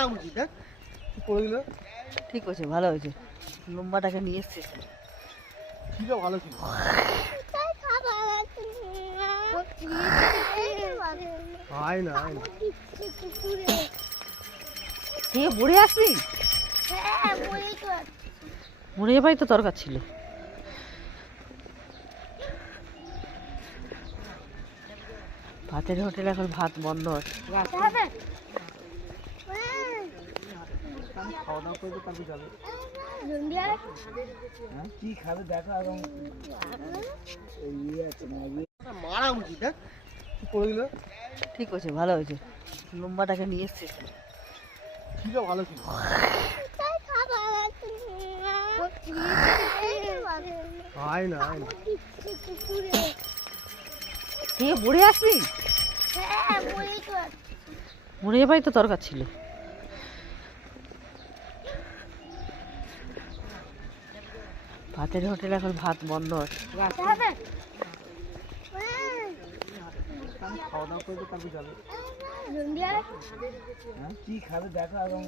মারা উচিত। দেখ করে দিল, ঠিক আছে, ভালো হয়েছে। লম্বাটাকে নিয়ে এসছে, ঠিকও ভালো ছিল। আয় না আয় না, কে বুড়ে আসলি? মুড়ে ভাই তো দরকার ছিল। ভাতের হোটেল এখন ভাত বন্ধ আছে। খাওয়া দাওয়া করবে তারপর যাবে। কি খাবে দেখো, এখন মারা উচিত। দেখ করে দিল, ঠিক আছে, ভালো হয়েছে। লম্বাটাকে নিয়ে এসছে, ঠিকও ভালো ছিল। আয় না আয় না, কে বুড়ে আসলি? মুড়ে ভাই তো দরকার ছিল। ভাতের হোটেল এখন ভাত বন্ধ আছে। খাওয়া দাওয়া করবে তারপর যাবে। কি খাবে দেখো, এখন